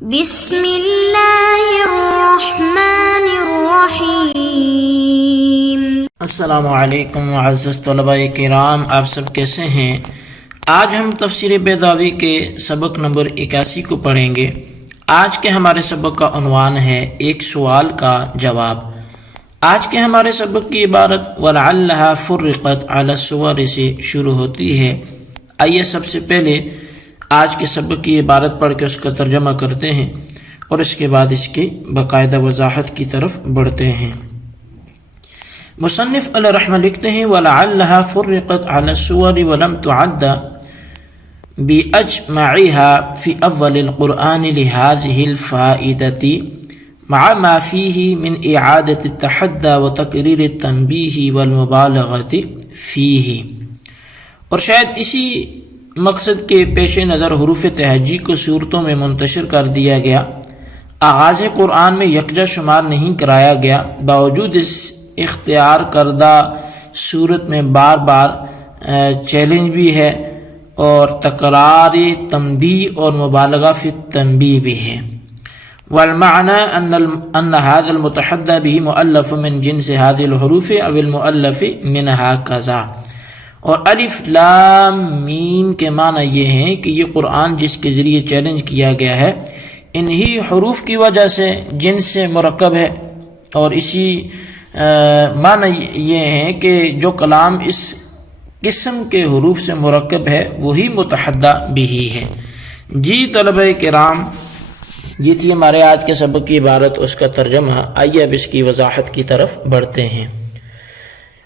بسم اللہ الرحمن الرحیم۔ السلام علیکم معزز طلباء کرام، آپ سب کیسے ہیں؟ آج ہم تفسیر بیضاوی کے سبق نمبر 81 کو پڑھیں گے۔ آج کے ہمارے سبق کا عنوان ہے ایک سوال کا جواب۔ آج کے ہمارے سبق کی عبارت وَلَعَلَّهَا فُرِّقَتْ عَلَى الصُّوَرِ سے شروع ہوتی ہے۔ آئیے سب سے پہلے آج کے سبق کی عبارت پڑھ کے اس کا ترجمہ کرتے ہیں اور اس کے بعد اس کی باقاعدہ وضاحت کی طرف بڑھتے ہیں۔ مصنف علیہ رحمہ لکھتے ہیں وَلَعَلَّهَا فُرِّقَتْ عَلَى الصُّوَرِ وَلَمْ تُعَدَّ بِأَجْمَعِهَا فِي أَوَّلِ الْقُرْآنِ لِهَذِهِ الْفَائِدَةِ مع ما فيه من إعادة التحدى وتقرير التنبيه والمبالغة فيه۔ اور شاید اسی مقصد کے پیش نظر حروف تہجی کو صورتوں میں منتشر کر دیا گیا، آغاز قرآن میں یکجا شمار نہیں کرایا گیا، باوجود اس اختیار کردہ صورت میں بار بار چیلنج بھی ہے اور تکرار تنبیہ اور مبالغہ فی التنبیہ بھی ہے۔ والمعنى أن هذا المتحدى به مؤلف من جنس هذه الحروف أو المؤلف منها كذا۔ اور الف لام میم کے معنی یہ ہیں کہ یہ قرآن جس کے ذریعے چیلنج کیا گیا ہے انہی حروف کی وجہ سے جن سے مرکب ہے، اور اسی معنی یہ ہیں کہ جو کلام اس قسم کے حروف سے مرکب ہے وہی متحدہ بھی ہے۔ جی طلبہ کرام، یہ تھی ہمارے آج کے سبق کی عبارت، اس کا ترجمہ۔ آئیے اب اس کی وضاحت کی طرف بڑھتے ہیں۔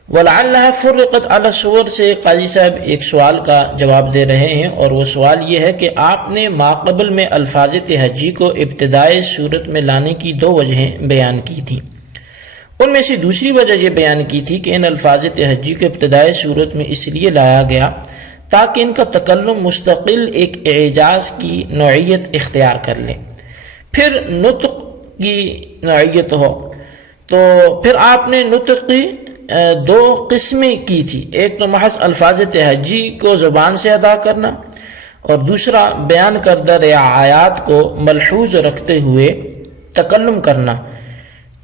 وَلَعَلَّهَا فُرِّقَتْ عَلَى الصُّوَرِ سے قاضی صاحب ایک سوال کا جواب دے رہے ہیں، اور وہ سوال یہ ہے کہ آپ نے ماقبل میں الفاظ تہجی کو ابتدائی صورت میں لانے کی دو وجہیں بیان کی تھیں۔ ان میں سے دوسری وجہ یہ بیان کی تھی کہ ان الفاظ تہجی کو ابتدائی صورت میں اس لیے لایا گیا تاکہ ان کا تکلم مستقل ایک اعجاز کی نوعیت اختیار کر لے، پھر نطق کی نوعیت ہو۔ تو پھر آپ نے نطق کی دو قسمیں کی تھی، ایک تو محض الفاظ تہجی کو زبان سے ادا کرنا، اور دوسرا بیان کردہ رعایات کو ملحوظ رکھتے ہوئے تکلم کرنا۔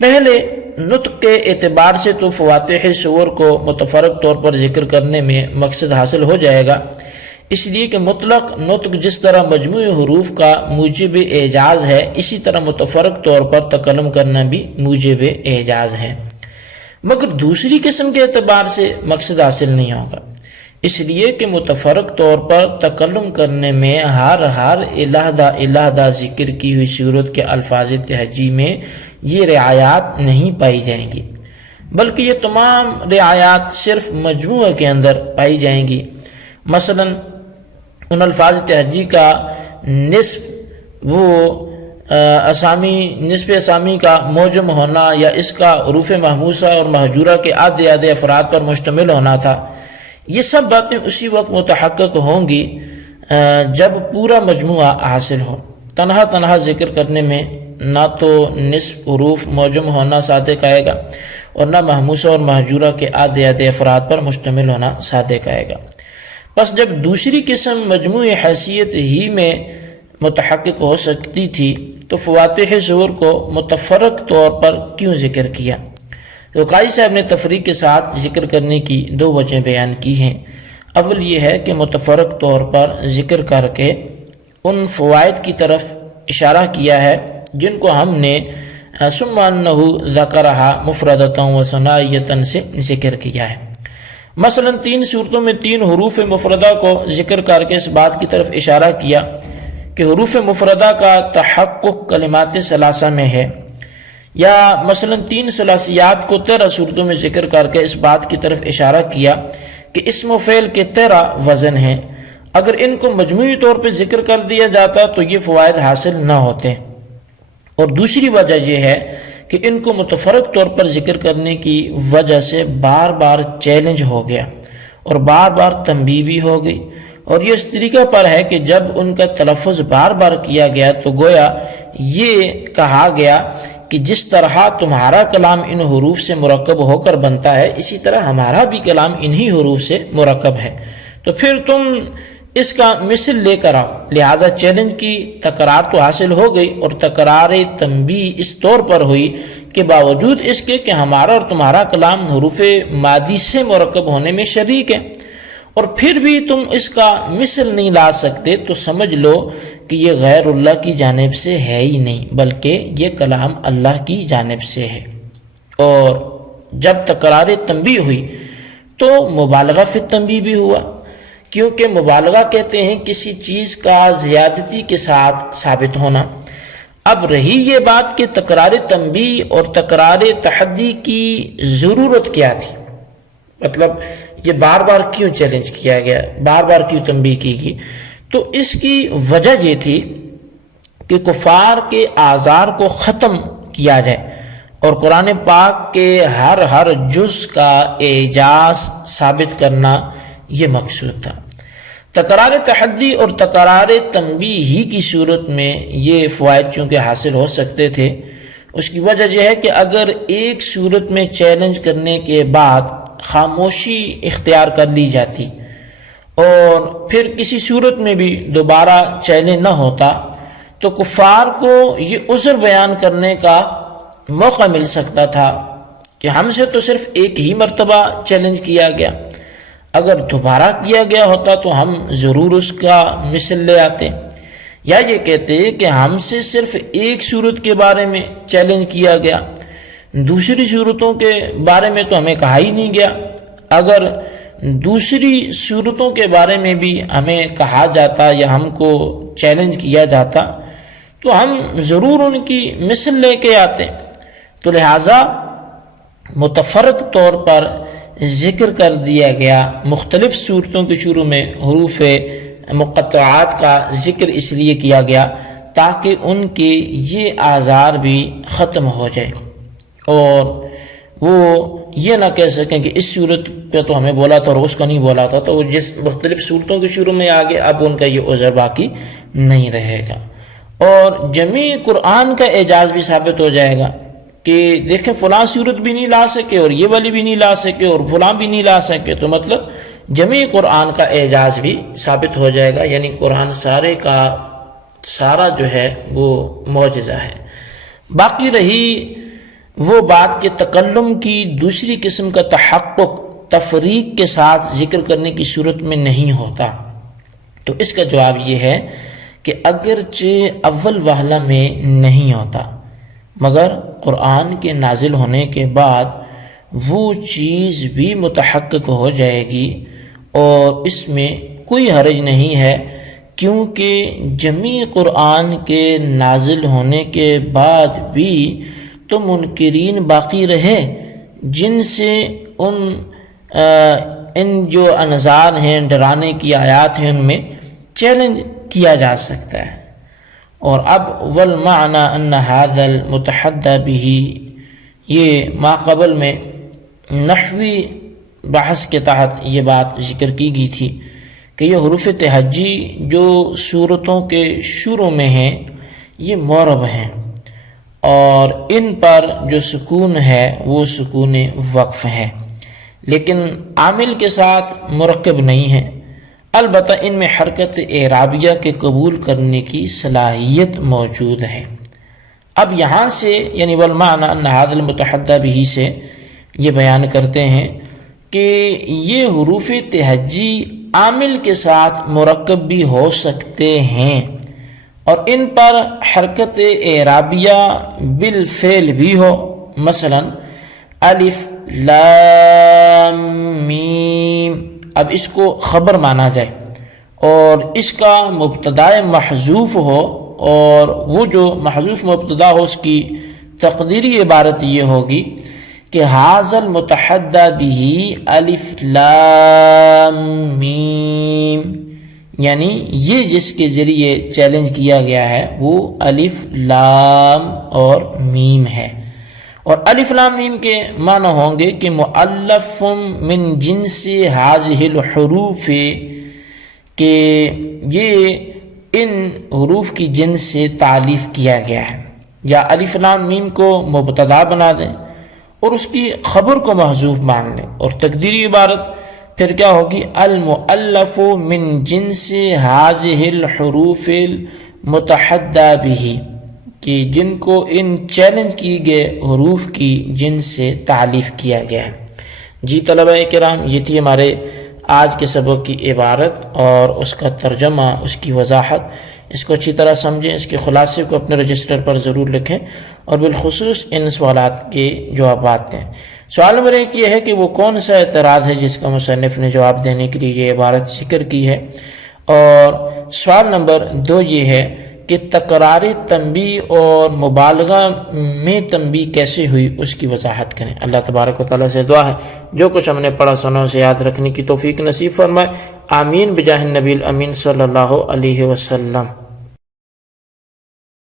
پہلے نطق کے اعتبار سے تو فواتح صور کو متفرق طور پر ذکر کرنے میں مقصد حاصل ہو جائے گا، اس لیے کہ مطلق نطق جس طرح مجموعی حروف کا موجب اعجاز ہے، اسی طرح متفرق طور پر تکلم کرنا بھی موجب اعجاز ہے، مگر دوسری قسم کے اعتبار سے مقصد حاصل نہیں ہوگا، اس لیے کہ متفرق طور پر تکلم کرنے میں ہر علیحدہ ذکر کی ہوئی صورت کے الفاظ تہجی میں یہ رعایات نہیں پائی جائیں گی، بلکہ یہ تمام رعایات صرف مجموعہ کے اندر پائی جائیں گی۔ مثلا ان الفاظ تہجی کا نصف اسامی کا موجم ہونا، یا اس کا حروف محموسہ اور مہجورہ کے آدھے افراد پر مشتمل ہونا تھا، یہ سب باتیں اسی وقت متحقق ہوں گی جب پورا مجموعہ حاصل ہو۔ تنہا ذکر کرنے میں نہ تو نصف حروف موجم ہونا صادق آئے گا، اور نہ محموسہ اور مہجورہ کے آدھے افراد پر مشتمل ہونا صادق آئے گا۔ پس جب دوسری قسم مجموعی حیثیت ہی میں متحقق ہو سکتی تھی تو فواتح صور کو متفرق طور پر کیوں ذکر کیا؟ تو قاضی صاحب نے تفریق کے ساتھ ذکر کرنے کی دو وجہیں بیان کی ہیں۔ اول یہ ہے کہ متفرق طور پر ذکر کر کے ان فوائد کی طرف اشارہ کیا ہے جن کو ہم نے ثم انہ ذکرہا مفردۃ و ثنائیۃ سے ذکر کیا ہے۔ مثلا 3 صورتوں میں 3 حروف مفردہ کو ذکر کر کے اس بات کی طرف اشارہ کیا کہ حروف مفردہ کا تحقق کلمات ثلاثہ میں ہے، یا مثلا 3 ثلاثیات کو 13 صورتوں میں ذکر کر کے اس بات کی طرف اشارہ کیا کہ اسم و فعل کے 13 وزن ہیں۔ اگر ان کو مجموعی طور پہ ذکر کر دیا جاتا تو یہ فوائد حاصل نہ ہوتے۔ اور دوسری وجہ یہ ہے کہ ان کو متفرق طور پر ذکر کرنے کی وجہ سے بار بار چیلنج ہو گیا اور بار بار تنبیہ بھی ہو گئی، اور یہ اس طریقہ پر ہے کہ جب ان کا تلفظ بار بار کیا گیا تو گویا یہ کہا گیا کہ جس طرح تمہارا کلام ان حروف سے مرکب ہو کر بنتا ہے، اسی طرح ہمارا بھی کلام انہی حروف سے مرکب ہے، تو پھر تم اس کا مثل لے کر آؤ۔ لہٰذا چیلنج کی تکرار تو حاصل ہو گئی، اور تکرار تنبیہ اس طور پر ہوئی کہ باوجود اس کے کہ ہمارا اور تمہارا کلام حروف مادی سے مرکب ہونے میں شریک ہے، اور پھر بھی تم اس کا مثل نہیں لا سکتے، تو سمجھ لو کہ یہ غیر اللہ کی جانب سے ہے ہی نہیں، بلکہ یہ کلام اللہ کی جانب سے ہے۔ اور جب تکرار تنبیہ ہوئی تو مبالغہ فی التنبیہ بھی ہوا، کیونکہ مبالغہ کہتے ہیں کسی چیز کا زیادتی کے ساتھ ثابت ہونا۔ اب رہی یہ بات کہ تکرار تنبیہ اور تکرار تحدی کی ضرورت کیا تھی، مطلب یہ بار بار کیوں چیلنج کیا گیا، بار بار کیوں تنبیہ کی گئی، تو اس کی وجہ یہ تھی کہ کفار کے آزار کو ختم کیا جائے اور قرآن پاک کے ہر جز کا اعجاز ثابت کرنا یہ مقصود تھا۔ تکرار تحدی اور تکرار تنبیہ ہی کی صورت میں یہ فوائد چونکہ حاصل ہو سکتے تھے، اس کی وجہ یہ ہے کہ اگر ایک صورت میں چیلنج کرنے کے بعد خاموشی اختیار کر لی جاتی اور پھر کسی صورت میں بھی دوبارہ چیلنج نہ ہوتا، تو کفار کو یہ عذر بیان کرنے کا موقع مل سکتا تھا کہ ہم سے تو صرف ایک ہی مرتبہ چیلنج کیا گیا، اگر دوبارہ کیا گیا ہوتا تو ہم ضرور اس کا مثل لے آتے، یا یہ کہتے کہ ہم سے صرف ایک صورت کے بارے میں چیلنج کیا گیا، دوسری صورتوں کے بارے میں تو ہمیں کہا ہی نہیں گیا، اگر دوسری صورتوں کے بارے میں بھی ہمیں کہا جاتا یا ہم کو چیلنج کیا جاتا تو ہم ضرور ان کی مثل لے کے آتے۔ تو لہٰذا متفرق طور پر ذکر کر دیا گیا، مختلف صورتوں کے شروع میں حروف مقطعات کا ذکر اس لیے کیا گیا تاکہ ان کے یہ آزار بھی ختم ہو جائے اور وہ یہ نہ کہہ سکیں کہ اس صورت پہ تو ہمیں بولا تھا اور اس کو نہیں بولا تھا، تو وہ جس مختلف صورتوں کے شروع میں آگے اب ان کا یہ عذر باقی نہیں رہے گا، اور جمیع قرآن کا اعجاز بھی ثابت ہو جائے گا کہ دیکھیں فلاں صورت بھی نہیں لا سکے اور یہ والی بھی نہیں لا سکے اور فلاں بھی نہیں لا سکے، تو مطلب جمیع قرآن کا اعجاز بھی ثابت ہو جائے گا، یعنی قرآن سارے کا سارا جو ہے وہ معجزہ ہے۔ باقی رہی وہ بات کہ تکلم کی دوسری قسم کا تحقق تفریق کے ساتھ ذکر کرنے کی صورت میں نہیں ہوتا، تو اس کا جواب یہ ہے کہ اگرچہ اول وہلہ میں نہیں ہوتا مگر قرآن کے نازل ہونے کے بعد وہ چیز بھی متحقق ہو جائے گی اور اس میں کوئی حرج نہیں ہے، کیونکہ جمیع قرآن کے نازل ہونے کے بعد بھی تو منکرین باقی رہے جن سے ان جو انذار ہیں، ڈرانے کی آیات ہیں، ان میں چیلنج کیا جا سکتا ہے۔ اور اب والمعنی ان هذا المتحدى به، یہ ما قبل میں نحوی بحث کے تحت یہ بات ذکر کی گئی تھی کہ یہ حروف تہجی جو صورتوں کے شروع میں ہیں یہ معرب ہیں، اور ان پر جو سکون ہے وہ سکون وقف ہے، لیکن عامل کے ساتھ مرکب نہیں ہے، البتہ ان میں حرکت اعرابیہ کے قبول کرنے کی صلاحیت موجود ہے۔ اب یہاں سے یعنی والمعنی ان هذا المتحدى به سے یہ بیان کرتے ہیں کہ یہ حروف تہجی عامل کے ساتھ مرکب بھی ہو سکتے ہیں اور ان پر حرکت اعرابیہ بالفعل بھی ہو، مثلا الف لام میم، اب اس کو خبر مانا جائے اور اس کا مبتدا محذوف ہو، اور وہ جو محذوف مبتدا ہو اس کی تقدیری عبارت یہ ہوگی کہ ھذا المتحدى به الف لام میم، یعنی یہ جس کے ذریعے چیلنج کیا گیا ہے وہ الف لام اور میم ہے، اور الف لام میم کے معنی ہوں گے کہ مؤلف من جنس هذه الحروف، کہ یہ ان حروف کی جنس سے تالیف کیا گیا ہے، یا الف لام میم کو مبتدا بنا دیں اور اس کی خبر کو محذوف مان لیں، اور تقدیری عبارت پھر کیا ہوگی المؤلف من جنس هذه الحروف المتحدى به، کہ جن کو ان چیلنج کی گئے حروف کی جن سے تعلیف کیا گیا ہے۔ جی طلبہ کرام، یہ تھی ہمارے آج کے سبق کی عبارت اور اس کا ترجمہ، اس کی وضاحت۔ اس کو اچھی طرح سمجھیں، اس کے خلاصے کو اپنے رجسٹر پر ضرور لکھیں اور بالخصوص ان سوالات کے جوابات دیں۔ سوال نمبر 1 یہ ہے کہ وہ کون سا اعتراض ہے جس کا مصنف نے جواب دینے کے لیے یہ عبارت ذکر کی ہے، اور سوال نمبر 2 یہ ہے کہ تکراری تنبیہ اور مبالغہ میں تنبیہ کیسے ہوئی، اس کی وضاحت کریں۔ اللہ تبارک و تعالیٰ سے دعا ہے جو کچھ ہم نے پڑھا سنا اسے یاد رکھنے کی توفیق نصیب فرمائے۔ آمین بجاہ النبی الامین صلی اللہ علیہ وسلم۔